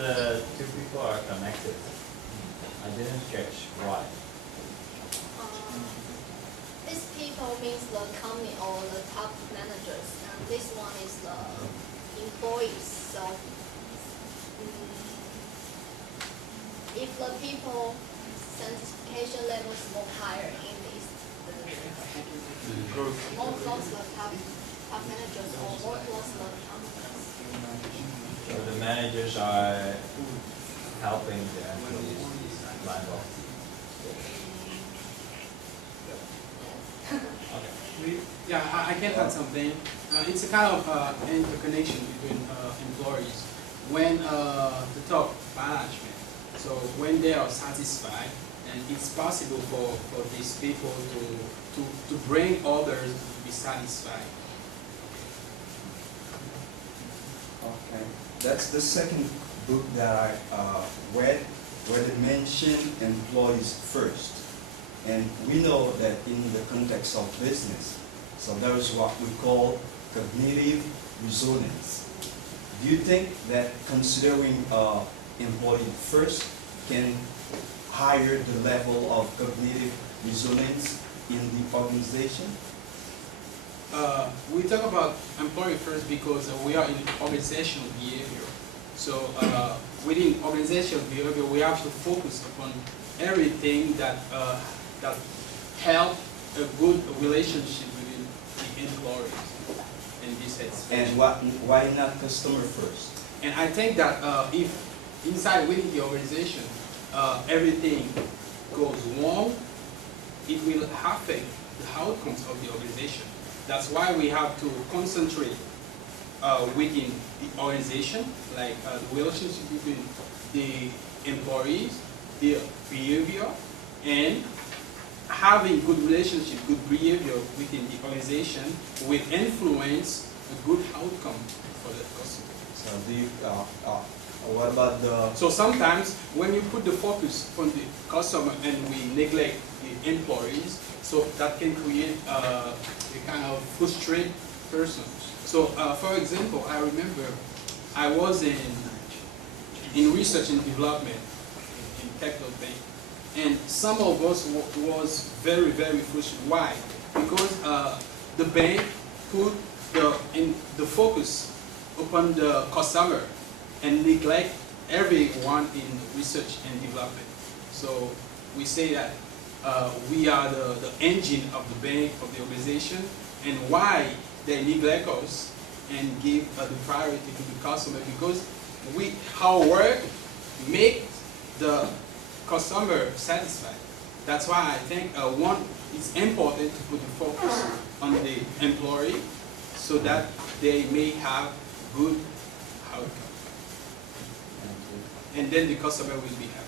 the two people are connected. I didn't catch why. These people means the company or the top managers, and this one is the employees. So if the people satisfaction level is more higher in this, more close the top managers or more close the companies. So the managers are helping the employees line up. Okay. Yeah, I can add something. It's a kind of interconnection between employees. When the top management, so when they are satisfied, and it's possible for these people to bring others to be satisfied. Okay, that's the second book that I read, where they mention employees first. And we know that in the context of business, so there is what we call cognitive resonance. Do you think that considering employee first can higher the level of cognitive resonance in the organization? We talk about employee first because we are in organizational behavior. So within organizational behavior, we have to focus upon everything that that help a good relationship within the employees in this sense. And why not customer first? And I think that if inside within the organization everything goes wrong, it will affect the outcomes of the organization. That's why we have to concentrate within the organization, like the relationship between the employees, their behavior, and having good relationship, good behavior within the organization will influence a good outcome for the customer. So do you, what about the... So sometimes when you put the focus on the customer and we neglect the employees, so that can create a kind of frustrated person. So for example, I remember I was in research and development in technical bank. And some of us was very, very frustrated. Why? Because the bank put the focus upon the customer and neglect everyone in research and development. So we say that we are the engine of the bank, of the organization, and why they neglect us and give the priority to the customer, because our work make the customer satisfied. That's why I think it's important to put the focus on the employee so that they may have good outcome. And then the customer will be happy.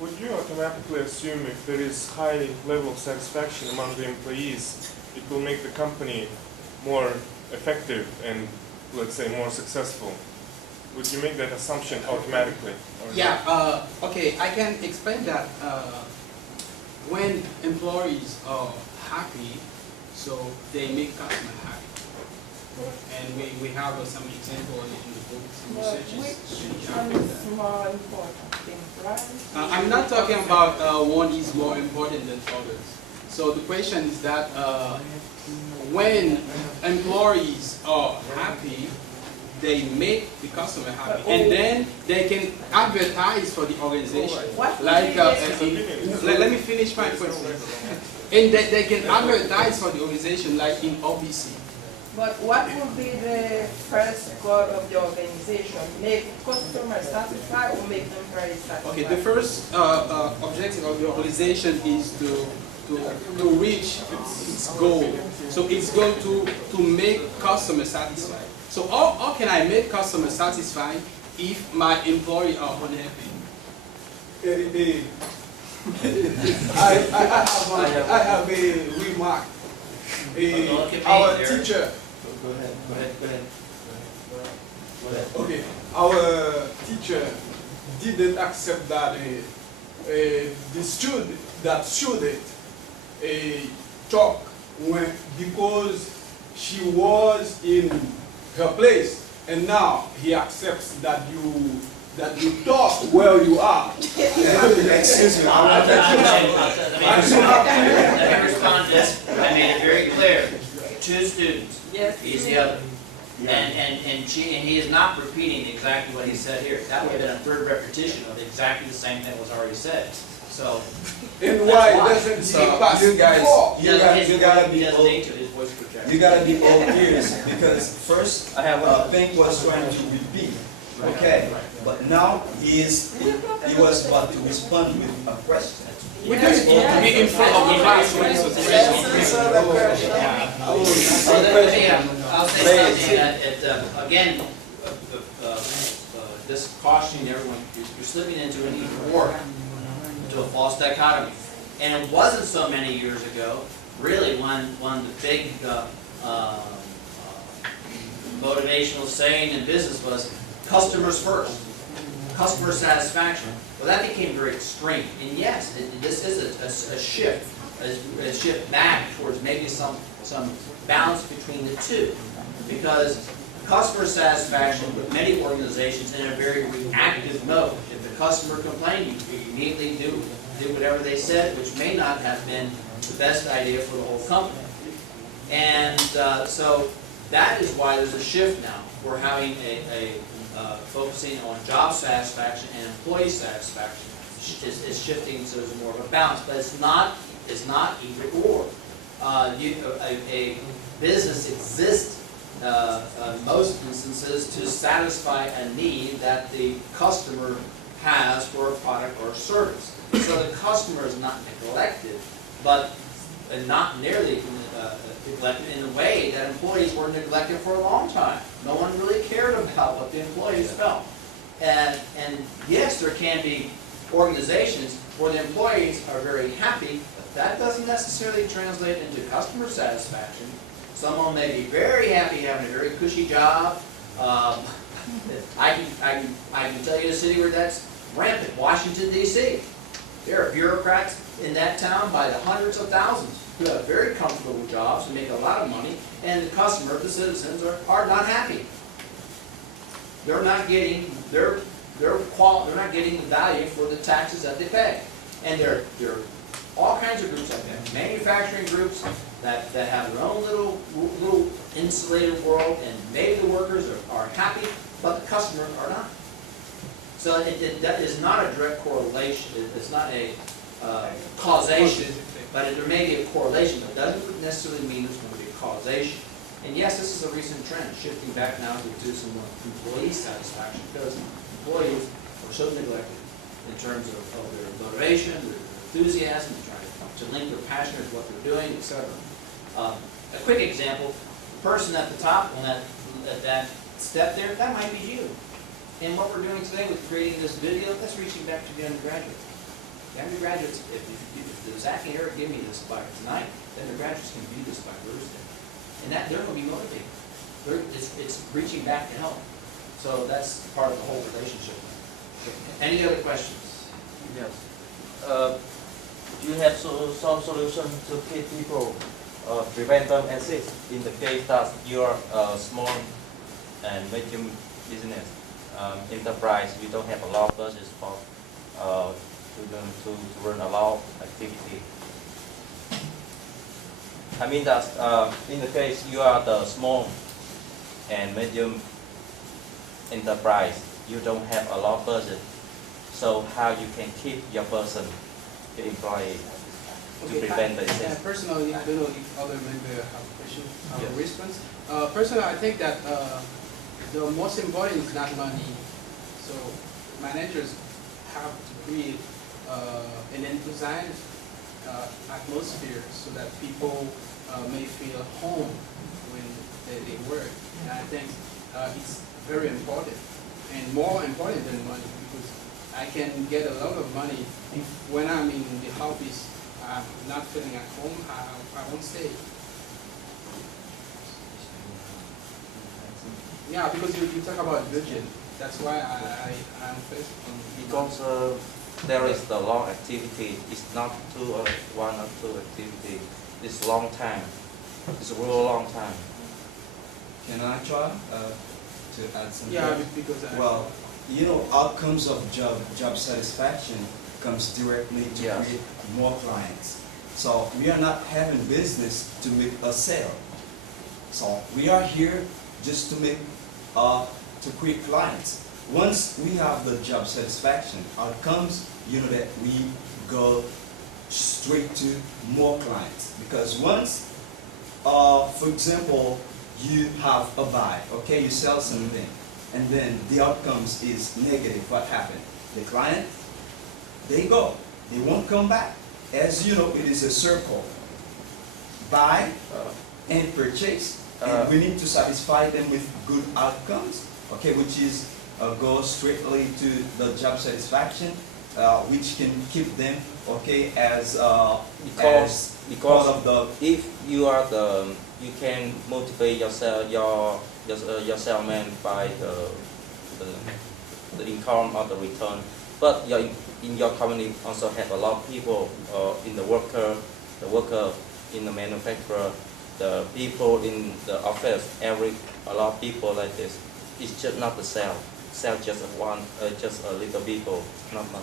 Would you automatically assume if there is high level of satisfaction among the employees, it will make the company more effective and, let's say, more successful? Would you make that assumption automatically? Yeah, okay, I can explain that. When employees are happy, so they make customer happy. And we have some example in the book, some researches. Which one is more important, employees? I'm not talking about one is more important than others. So the question is that when employees are happy, they make the customer happy, and then they can advertise for the organization. Like, let me finish my question. And they can advertise for the organization, like in OBC. But what would be the first goal of the organization? Make customers satisfied or make employees satisfied? Okay, the first objective of the organization is to reach its goal. So it's going to make customers satisfied. So how can I make customers satisfied if my employees are unhappy? I have a remark. Our teacher. Go ahead. Okay, our teacher didn't accept that the student talk because she was in her place and now he accepts that you thought where you are. Excuse me, I'll I'm so happy. let me respond to this. I made it very clear. 2 students. Yes. He's the other. And he is not repeating exactly what he said here. That would have been a third repetition of exactly the same thing that was already said. So, And why doesn't he pass you guys, before? you gotta he be doesn't all, need to, his voice projects. you gotta be all ears, because first, Pink was trying to repeat, okay? But now he was about to respond with a question. We just need to be in front of the class when it's I'll say something that, again, this cautioning everyone, you're slipping into an even more, into a false dichotomy. And it wasn't so many years ago, really, when the big motivational saying in business was customers first, customer satisfaction. Well, that became very extreme. And yes, this is a shift back towards maybe some balance between the two. Because customer satisfaction with many organizations in a very reactive mode. If the customer complained, you immediately do whatever they said, which may not have been the best idea for the whole company. And so that is why there's a shift now. We're having focusing on job satisfaction and employee satisfaction. It's shifting so there's more of a balance, but it's not either or. A business exists in most instances to satisfy a need that the customer has for a product or service. So the customer is not neglected, but not nearly neglected in the way that employees were neglected for a long time. No one really cared about what the employees felt. And yes, there can be organizations where the employees are very happy, but that doesn't necessarily translate into customer satisfaction. Someone may be very happy having a very cushy job. I can tell you a city where that's rampant, Washington, D.C. There are bureaucrats in that town by the hundreds of thousands who have very comfortable jobs and make a lot of money, and the customer, the citizens, are not happy. They're not getting they're not getting the value for the taxes that they pay. And there are all kinds of groups like that. Manufacturing groups that have their own little insulated world, and maybe the workers are happy, but the customers are not. So that is not a direct correlation. It's not a causation, but there may be a correlation, but it doesn't necessarily mean there's going to be a causation. And yes, this is a recent trend, shifting back now to some employee satisfaction, because employees are so neglected in terms of their motivation, their enthusiasm, trying to link their passion with what they're doing, etc. A quick example, the person at the top on that step there, that might be you. And what we're doing today with creating this video, that's reaching back to the undergraduates. The undergraduates, if Zach and Eric give me this by tonight, then the graduates can view this by Thursday. And that they're going to be motivated. It's reaching back to help. So that's part of the whole relationship. Any other questions? Yes. Do you have some solution to keep people, prevent them exist in the case that you are a small and medium business enterprise? You don't have a lot of budget for to run a lot of activity. I mean that in the case you are the small and medium enterprise, you don't have a lot of budget. So how you can keep your person, your employee, to prevent the disease? Personally, I don't know if other members have questions or response. Personally, I think that the most important is not money. So managers have to create an enthusiasm atmosphere so that people may feel home when they work. And I think it's very important, and more important than money, because I can get a lot of money if when I'm in the office, I'm not feeling at home, I won't stay. Yeah, because you talk about vision. That's why I'm first on. Because there is the long activity. It's not one or two activity. It's long time. It's a real long time. Can I try? to add something? Yeah, because Well, you know, outcomes of job satisfaction comes directly to Yes. create more clients. So we are not having business to make a sale. So we are here just to make, to create clients. Once we have the job satisfaction outcomes, you know that we go straight to more clients. Because once, for example, you have a buy, okay, you sell something, and then the outcomes is negative, what happened? The client, they go, they won't come back. As you know, it is a circle. Buy and purchase, and we need to satisfy them with good outcomes, okay, which is go straightly to the job satisfaction, which can keep them, okay, as Because part of the if you are you can motivate yourself, your salesman by the income or the return. But in your company also have a lot of people in the worker in the manufacturer, the people in the office, a lot of people like this. It's just not the sell just just a little people, not much.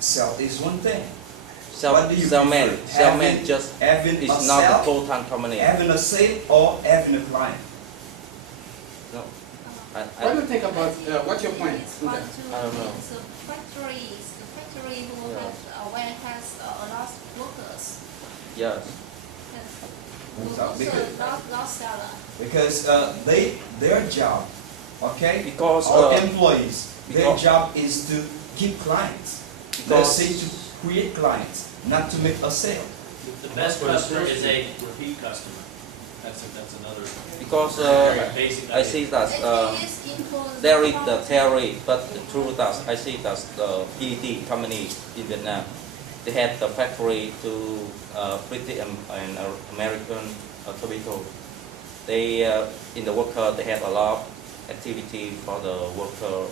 sell is one thing. What do you Salesman prefer? just having a is not a sale, full-time company. having a sale, or having a client? No, what do you think about, what's your point? It's one, two, I don't know. it's a factories, the factory who Yeah. has, where it has a lot of workers. yes. Yes. So, Also, because- not seller. Because their job, okay, Because our employees, their because- job is to keep clients. Let's Because- say to create clients, not to make a sale. The best customer is a repeat customer. That's another Because very basic I idea. see that It is influence there is the quality. theory, but the truth is I see that the PET company in Vietnam, they had the factory to British and American tobacco. They in the worker they have a lot of activity for the worker,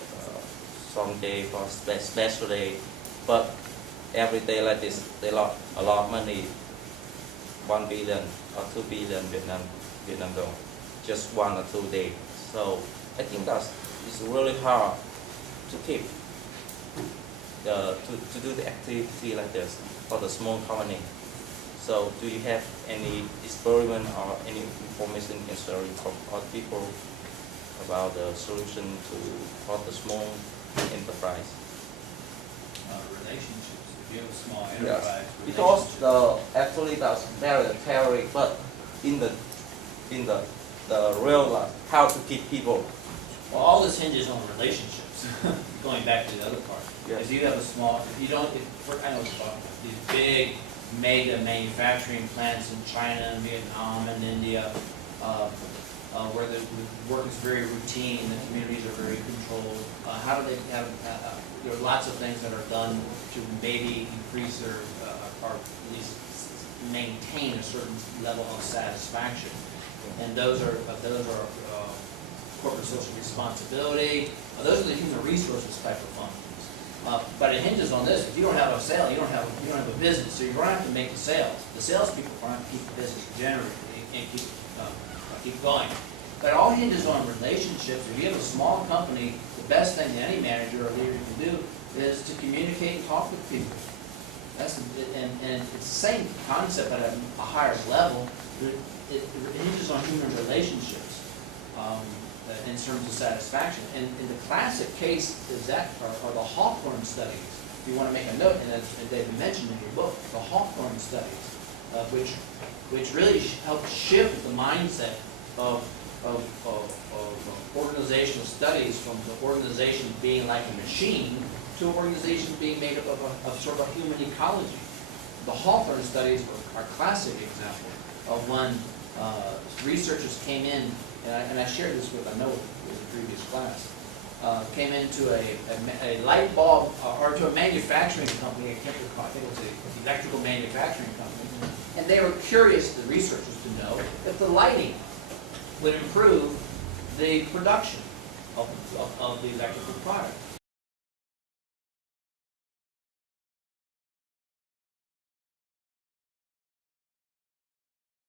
some day for special day, but every day like this they lost a lot of money, 1 billion or 2 billion Vietnam dong, just 1 or 2 days. So I think that it's really hard to keep to do the activity like this for the small company. So do you have any experiment or any information you can share with other people about the solution for the small enterprise? Relationships. If you have a small Yes, enterprise, because relationships. actually that's very theory, but in the real life, how to keep people. Well, all this hinges on relationships. Going back to the other part, Yes. if you have a small, if you don't, I know these big mega manufacturing plants in China, Vietnam, and India, where the work is very routine, the communities are very controlled. How do they have? There are lots of things that are done to maybe increase their, or at least maintain a certain level of satisfaction, and those are corporate social responsibility. Those are the human resources type of functions. But it hinges on this: if you don't have a sale, you don't have a business, so you're going to have to make the sales. The salespeople are going to keep the business generating and keep going. But it all hinges on relationships. If you have a small company, the best thing that any manager or leader can do is to communicate and talk with people. And it's the same concept at a higher level. It hinges on human relationships in terms of satisfaction. And the classic case is are the Hawthorne studies. If you want to make a note, and as David mentioned in your book, the Hawthorne studies, which really helped shift the mindset of organizational studies from the organization being like a machine to an organization being made up of sort of a human ecology. The Hawthorne studies are a classic example of when researchers came in, and I shared this with, I know, with the previous class, came into a light bulb, or to a manufacturing company, I think it was an electrical manufacturing company, and they were curious, the researchers, to know if the lighting would improve the production of the electrical product.